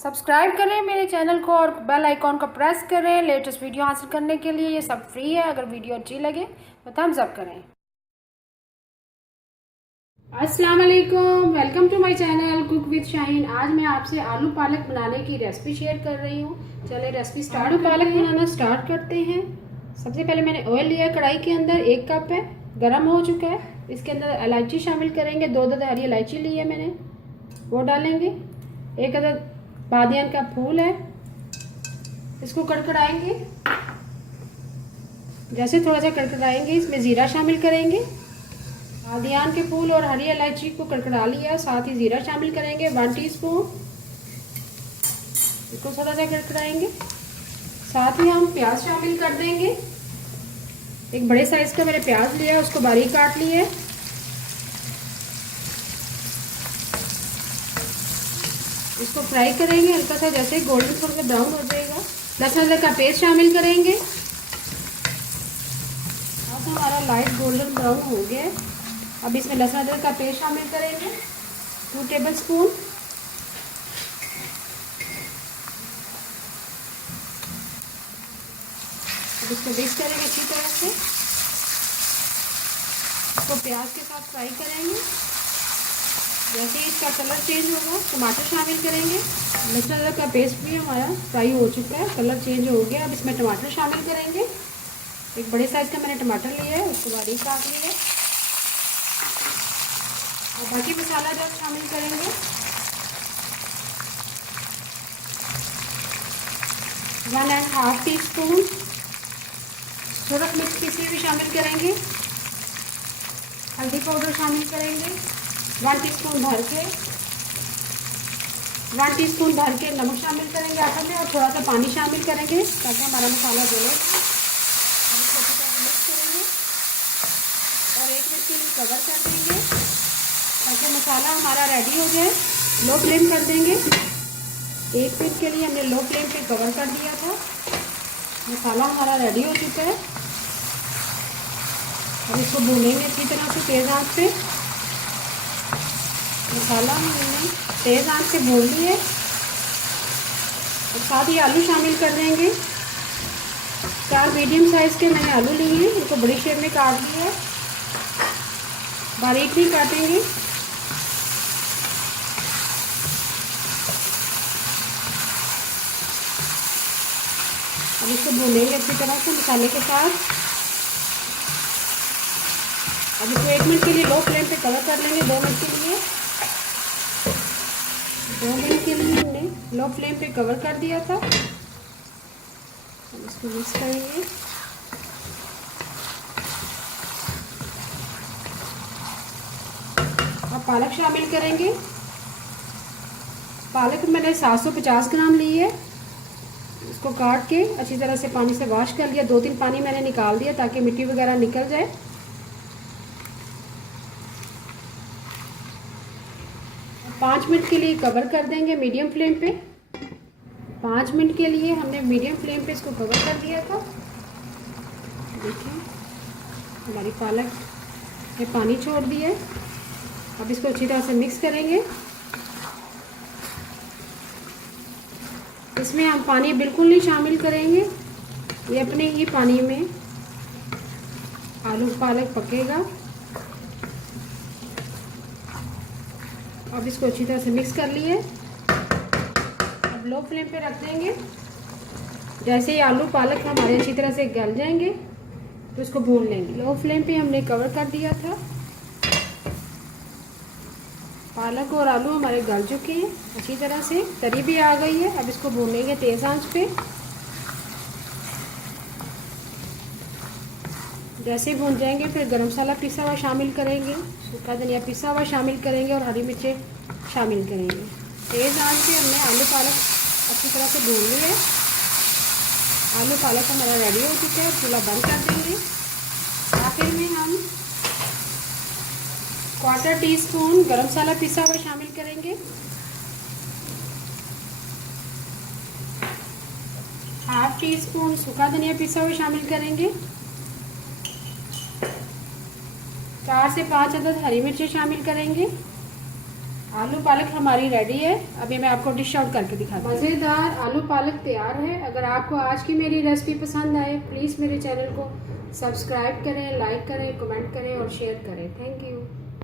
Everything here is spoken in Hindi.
सब्सक्राइब करें मेरे चैनल को और बेल आइकॉन को प्रेस करें लेटेस्ट वीडियो हासिल करने के लिए। ये सब फ्री है। अगर वीडियो अच्छी लगे तो थम्स अप करें। अस्सलाम वालेकुम, welcome to my channel cook with Shaheen. आज मैं आपसे आलू पालक बनाने की रेसिपी शेयर कर रही हूँ। चले रेसिपी स्टार्ट। आलू पालक बनाना स्टार्ट करते हैं। सबसे पहले मैंने ऑयल लिया कढ़ाई के अंदर, 1 कप है, गर्म हो चुका है। इसके अंदर इलायची शामिल करेंगे, 2 हरी इलायची ली है मैंने, वो डालेंगे। 1 अदद बादियान का फूल है, इसको कड़कड़ाएंगे। जैसे थोड़ा सा कड़कड़ाएंगे इसमें ज़ीरा शामिल करेंगे। बादियान के फूल और हरी इलायची को कड़कड़ा लिया, साथ ही ज़ीरा शामिल करेंगे 1 टीस्पून। इसको थोड़ा सा कड़कड़ाएंगे। साथ ही हम प्याज शामिल कर देंगे। एक बड़े साइज का मैंने प्याज लिया है, उसको बारीक काट लिया है। इसको फ्राई करेंगे हल्का सा, जैसे गोल्डन थोड़ा सा ब्राउन हो जाएगा। लहसुन अदरक का पेस्ट शामिल करेंगे। अब हमारा लाइट गोल्डन ब्राउन हो गया है। अब इसमें लहसुन अदरक का पेस्ट शामिल करेंगे 2 टेबलस्पून। अब इसको मिक्स करेंगे अच्छी तरह से। इसको प्याज के साथ फ्राई करेंगे। जैसे ही इसका कलर चेंज होगा टमाटर शामिल करेंगे। लहसुन अदरक का पेस्ट भी हमारा फ्राई हो चुका है, कलर चेंज हो गया। अब इसमें टमाटर शामिल करेंगे। एक बड़े साइज का मैंने टमाटर लिया है, उसको बारीक काट लिया है। और बाकी मसाला जो शामिल करेंगे, 1.5 टीस्पून सूरत मिर्च पीसी भी शामिल करेंगे। हल्दी पाउडर शामिल करेंगे 1 टीस्पून भर के। 1 टीस्पून भर के नमक शामिल करेंगे आटा में, और थोड़ा सा पानी शामिल करेंगे ताकि हमारा मसाला जले। अब इसको अच्छी तरह मिक्स करेंगे और 1 मिनट के लिए कवर कर देंगे ताकि मसाला हमारा रेडी हो जाए। लो फ्लेम कर देंगे। 1 मिनट के लिए हमने लो फ्लेम पे कवर कर दिया था। मसाला हमारा रेडी हो चुका है। अब इसको भूनेंगे अच्छी तरह से तेज़ आंच पे। मसाला हमने तेज़ आंच से भून लिया है। और साथ ही आलू शामिल कर देंगे। 4 मीडियम साइज़ के मैंने आलू लिए हैं, इनको बड़ी शेप में काट लिया है, बारीक नहीं काटेंगे। अब इसको भूनेंगे अच्छी तरह से मसाले के साथ। अब इसको 1 मिनट के लिए लो फ्लेम पे कवर कर लेंगे। 2 मिनट के लिए 2 मिनट के लिए हमने लो फ्लेम पे कवर कर दिया था। अब इसको मिक्स करेंगे। अब पालक शामिल करेंगे। पालक मैंने 750 ग्राम ली है। इसको काट के अच्छी तरह से पानी से वॉश कर लिया। 2-3 पानी मैंने निकाल दिया ताकि मिट्टी वगैरह निकल जाए। 5 मिनट के लिए कवर कर देंगे मीडियम फ्लेम पे। 5 मिनट के लिए हमने मीडियम फ्लेम पे इसको कवर कर दिया था। देखिए हमारी पालक ने पानी छोड़ दिया है। अब इसको अच्छी तरह से मिक्स करेंगे। इसमें हम पानी बिल्कुल नहीं शामिल करेंगे, ये अपने ही पानी में आलू पालक पकेगा। अब इसको अच्छी तरह से मिक्स कर लिए। अब लो फ्लेम पे रख देंगे। जैसे ही आलू पालक हमारे अच्छी तरह से गल जाएंगे तो इसको भून लेंगे। लो फ्लेम पे हमने कवर कर दिया था। पालक और आलू हमारे गल चुके हैं अच्छी तरह से, तरी भी आ गई है। अब इसको भूनेंगे तेज़ आंच पे। जैसे भून जाएंगे फिर गरम मसाला पिसा हुआ शामिल करेंगे, सूखा धनिया पिसा हुआ शामिल करेंगे और हरी मिर्चें शामिल करेंगे। तेज़ आंच पे हमने आलू पालक अच्छी तरह से भून लिया है। आलू पालक हमारा रेडी हो चुका है। चूल्हा बंद कर देंगे। आखिर में हम 1/4 टीस्पून गरम मसाला पिसा हुआ शामिल करेंगे। 1/2 टीस्पून सूखा धनिया पिसा हुआ शामिल करेंगे। 4 से 5 अदद हरी मिर्चें शामिल करेंगे। आलू पालक हमारी रेडी है। अभी मैं आपको डिश आउट करके दिखाती हूँ। मज़ेदार आलू पालक तैयार है। अगर आपको आज की मेरी रेसिपी पसंद आए प्लीज़ मेरे चैनल को सब्सक्राइब करें, लाइक करें, कमेंट करें और शेयर करें। Thank you.